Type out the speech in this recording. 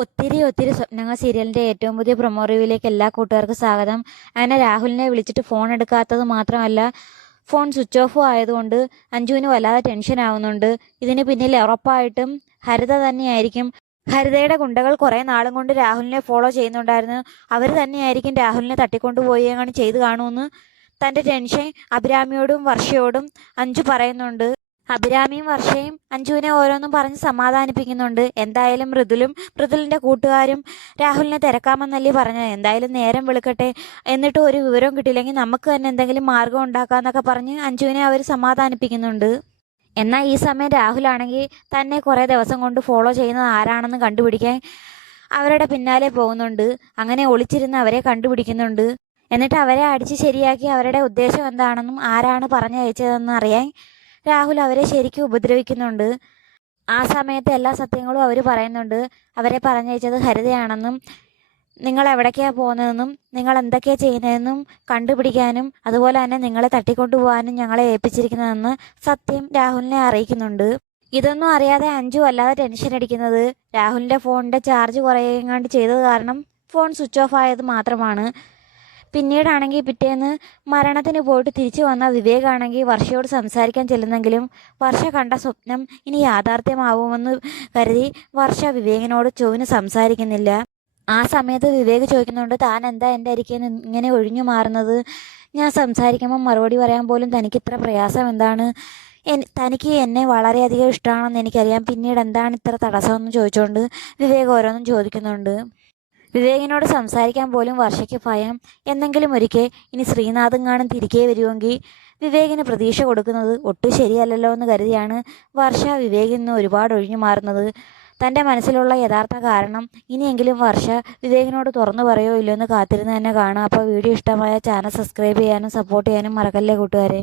ഒത്തിരി സ്വപ്നങ്ങൾ സീരിയലിന്റെ ഏറ്റവും പുതിയ പ്രൊമോ റിവ്യൂയിലേക്ക് എല്ലാ കൂട്ടുകാർക്കും സ്വാഗതം. അങ്ങനെ രാഹുലിനെ വിളിച്ചിട്ട് ഫോൺ എടുക്കാത്തത് മാത്രമല്ല, ഫോൺ സ്വിച്ച് ഓഫ് ആയതുകൊണ്ട് അഞ്ജുവിന് വല്ലാതെ ടെൻഷൻ ആവുന്നുണ്ട്. ഇതിന് പിന്നിൽ ഉറപ്പായിട്ടും ഹരിത തന്നെയായിരിക്കും. ഹരിതയുടെ ഗുണ്ടകൾ കുറേ നാളും കൊണ്ട് രാഹുലിനെ ഫോളോ ചെയ്യുന്നുണ്ടായിരുന്നു. അവർ തന്നെയായിരിക്കും രാഹുലിനെ തട്ടിക്കൊണ്ടുപോയി അങ്ങനെ ചെയ്തു കാണുമെന്ന് തൻ്റെ ടെൻഷൻ അഭിരാമിയോടും വർഷയോടും അഞ്ജു പറയുന്നുണ്ട്. അഭിരാമിയും വർഷയും അഞ്ജുവിനെ ഓരോന്നും പറഞ്ഞ് സമാധാനിപ്പിക്കുന്നുണ്ട്. എന്തായാലും മൃദുലിന്റെ കൂട്ടുകാരും രാഹുലിനെ തിരക്കാമെന്നല്ലേ പറഞ്ഞത്. എന്തായാലും നേരം വെളുക്കട്ടെ, എന്നിട്ട് ഒരു വിവരവും കിട്ടിയില്ലെങ്കിൽ നമുക്ക് തന്നെ എന്തെങ്കിലും മാർഗം ഉണ്ടാക്കാന്നൊക്കെ പറഞ്ഞ് അഞ്ജുവിനെ അവർ സമാധാനിപ്പിക്കുന്നുണ്ട്. എന്നാൽ ഈ സമയം രാഹുലാണെങ്കിൽ തന്നെ കുറേ ദിവസം കൊണ്ട് ഫോളോ ചെയ്യുന്നത് ആരാണെന്ന് കണ്ടുപിടിക്കാൻ അവരുടെ പിന്നാലെ പോകുന്നുണ്ട്. അങ്ങനെ ഒളിച്ചിരുന്ന് അവരെ കണ്ടുപിടിക്കുന്നുണ്ട്. എന്നിട്ട് അവരെ അടിച്ച് ശരിയാക്കി അവരുടെ ഉദ്ദേശം എന്താണെന്നും ആരാണ് പറഞ്ഞയച്ചതെന്ന് അറിയാൻ രാഹുൽ അവരെ ശരിക്കും ഉപദ്രവിക്കുന്നുണ്ട്. ആ സമയത്ത് എല്ലാ സത്യങ്ങളും അവർ പറയുന്നുണ്ട്. അവരെ പറഞ്ഞയച്ചത് ഹരിതയാണെന്നും നിങ്ങൾ എവിടേക്കാണ് പോകുന്നതെന്നും നിങ്ങൾ എന്തൊക്കെയാണ് ചെയ്യുന്നതെന്നും കണ്ടുപിടിക്കാനും അതുപോലെ തന്നെ നിങ്ങളെ തട്ടിക്കൊണ്ടുപോകാനും ഞങ്ങളെ ഏൽപ്പിച്ചിരിക്കുന്നതെന്ന് സത്യം രാഹുലിനെ അറിയിക്കുന്നുണ്ട്. ഇതൊന്നും അറിയാതെ അഞ്ജു വല്ലാതെ ടെൻഷൻ അടിക്കുന്നത് രാഹുലിൻ്റെ ഫോണിൻ്റെ ചാർജ് കുറയുകയാണ്ട് ചെയ്തത് കാരണം ഫോൺ സ്വിച്ച് ഓഫ് ആയത് മാത്രമാണ്. പിന്നീടാണെങ്കിൽ പിറ്റേന്ന് മരണത്തിന് പോയിട്ട് തിരിച്ചു വന്ന വിവേകാണെങ്കിൽ വർഷയോട് സംസാരിക്കാൻ ചെല്ലുന്നെങ്കിലും വർഷ കണ്ട സ്വപ്നം ഇനി യാഥാർത്ഥ്യമാവുമെന്ന് കരുതി വർഷ വിവേകിനോട് ചോദിന് സംസാരിക്കുന്നില്ല. ആ സമയത്ത് വിവേക് ചോദിക്കുന്നുണ്ട്, താൻ എന്താ എൻ്റെ അരികിൽ ഇങ്ങനെ ഒഴിഞ്ഞു മാറുന്നത്? ഞാൻ സംസാരിക്കുമ്പോൾ മറുപടി പറയാൻ പോലും തനിക്ക് ഇത്ര പ്രയാസം എന്താണ്? തനിക്ക് എന്നെ വളരെയധികം ഇഷ്ടമാണെന്ന് എനിക്കറിയാം, പിന്നീട് എന്താണ് ഇത്ര തടസ്സമെന്ന് ചോദിച്ചുകൊണ്ട് വിവേക് ഓരോന്നും ചോദിക്കുന്നുണ്ട്. വിവേകിനോട് സംസാരിക്കാൻ പോലും വർഷയ്ക്ക് ഭയം. എന്തെങ്കിലും ഒരിക്കൽ ഇനി ശ്രീനാഥെങ്ങാനും തിരികെ വരുമെങ്കിൽ വിവേകിന് പ്രതീക്ഷ കൊടുക്കുന്നത് ഒട്ടും ശരിയല്ലല്ലോ എന്ന് കരുതിയാണ് വർഷ വിവേകിൽ നിന്ന് ഒരുപാട് ഒഴിഞ്ഞു മാറുന്നത്. തൻ്റെ മനസ്സിലുള്ള യഥാർത്ഥ കാരണം ഇനിയെങ്കിലും വർഷ വിവേകിനോട് തുറന്നു പറയോ ഇല്ലയോ എന്ന് കാത്തിരുന്ന് തന്നെ കാണാം. അപ്പോൾ വീഡിയോ ഇഷ്ടമായ ചാനൽ സബ്സ്ക്രൈബ് ചെയ്യാനും സപ്പോർട്ട് ചെയ്യാനും മറക്കല്ലേ കൂട്ടുകാരെ.